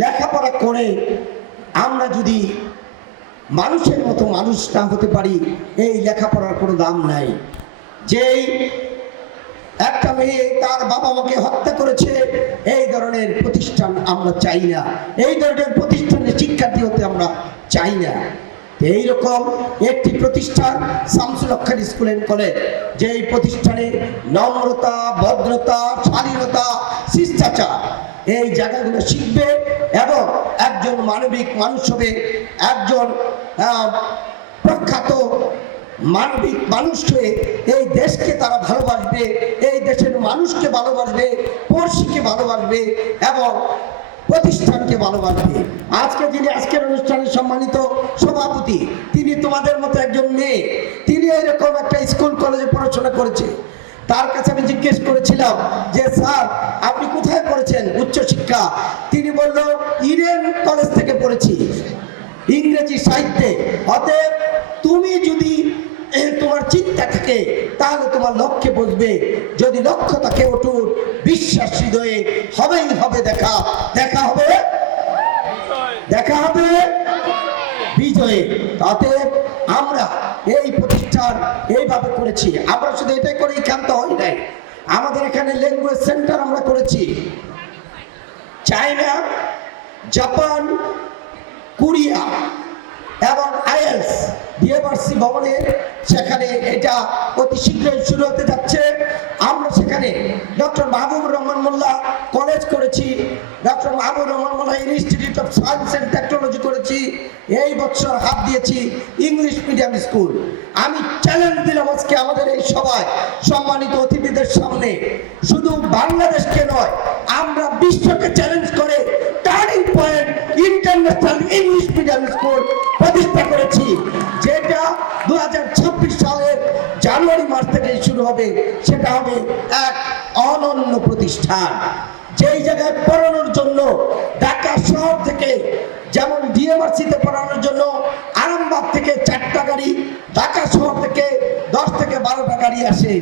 লেখাপড়া করে আমরা যদি মানুষের মতো মানুষ না হতে পারি, এই লেখাপড়ার কোনো দাম নাই। যেই একটা মেয়ে তার বাবা মাকে হত্যা করেছে, এই ধরনের প্রতিষ্ঠান আমরা চাই না, এই ধরনের প্রতিষ্ঠানে শিক্ষার্থী হতে আমরা চাই না। এইরকম একটি প্রতিষ্ঠান শামসুল হক খান স্কুল এন্ড কলেজ, যেই প্রতিষ্ঠানে নম্রতা, ভদ্রতা, শালীনতা, শিষ্টাচার এই জায়গাগুলো শিখবে এবং একজন মানবিক মানুষ হবে, একজন প্রখ্যাত মানবিক মানুষ হয়ে এই দেশকে তারা ভালোবাসবে, এই দেশের মানুষকে ভালোবাসবে, পড়শিকে ভালোবাসবে এবং প্রতিষ্ঠানকে ভালোবাসবে। আজকে যিনি আজকের অনুষ্ঠানের সম্মানিত সভাপতি, তিনি তোমাদের মতো একজন মেয়ে, তিনি এরকম একটা স্কুল কলেজে পড়াশোনা করেছে। তার কাছে আমি জিজ্ঞেস করেছিলাম যে স্যার আপনি কোথায় পড়েছেন উচ্চশিক্ষা? তিনি বলল ইডেন কলেজ থেকে পড়েছি, ইংরেজি সাহিত্যে। অতএব তুমি যদি তোমার চিন্তা থাকে তাহলে তোমার লক্ষ্যে বসবে, যদি লক্ষ্য থাকে অটুট বিশ্বাস হৃদয়ে, হবেই হবে দেখা, দেখা হবে, দেখা হবে বিজয়ে। অতএব আমরা এই প্রতিষ্ঠান এইভাবে করেছি। আমরা শুধু এটাই করেই ক্ষান্ত হই নাই, আমাদের এখানে ল্যাঙ্গুয়েজ সেন্টার আমরা করেছি। চায়না, জাপান, কোরিয়া এবং আইএলস ডিএমআরসি ভবনে সেখানে এটা অতি শীঘ্রই শুরু হতে যাচ্ছে। আমরা সেখানে ডক্টর মাহবুবুর রহমান মোল্লা কলেজ করেছি, doctor Mahbubur Rahman Molla institute of science and technology করেছি। এই বছর হাত দিয়েছি ইংলিশ মিডিয়াম স্কুল। আমি চ্যালেঞ্জ দিলাম আজকে আমাদের এই সভায় সম্মানিত অতিথিদের সামনে, শুধু বাংলাদেশকে নয় আমরা বিশ্বকে চ্যালেঞ্জ করে turning point international English medium school প্রতিষ্ঠা করেছি, যেটা 2026 সালের জানুয়ারি মাস থেকে শুরু হবে। সেটা হবে এক অনন্য প্রতিষ্ঠান, যেই জায়গায় পড়ানোর জন্য ঢাকা শহর থেকে, যেমন ডিএমআরসিতে পড়ানোর জন্য আরামবাগ থেকে 4টা গাড়ি, ঢাকা শহর থেকে 10 থেকে 12টা গাড়ি আসে।